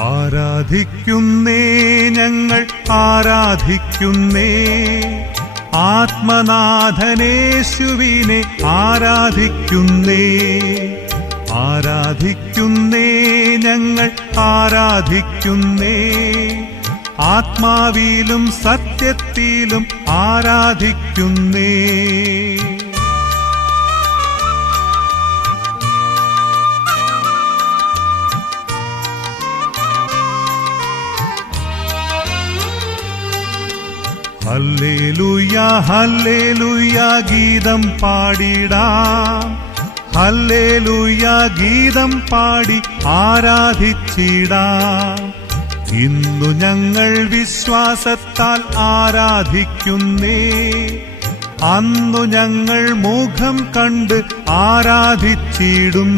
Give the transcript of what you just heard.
ആരാധിക്കുന്നേ ഞങ്ങൾ ആരാധിക്കുന്നേ, ആത്മനാഥനേശുവിനെ ആരാധിക്കുന്നേ. ആരാധിക്കുന്നേ ഞങ്ങൾ ആരാധിക്കുന്നേ, ആത്മാവിലും സത്യത്തിലും ആരാധിക്കുന്നേ. ഹല്ലേലൂയ ഹല്ലേലൂയ ഗീതം പാടിടാം, ഹല്ലേലൂയ ഗീതം പാടി ആരാധിച്ചിടാം. ഇന്നു ഞങ്ങൾ വിശ്വാസത്താൽ ആരാധിക്കുന്നേ, അന്നു ഞങ്ങൾ മുഖം കണ്ട് ആരാധിച്ചിടും.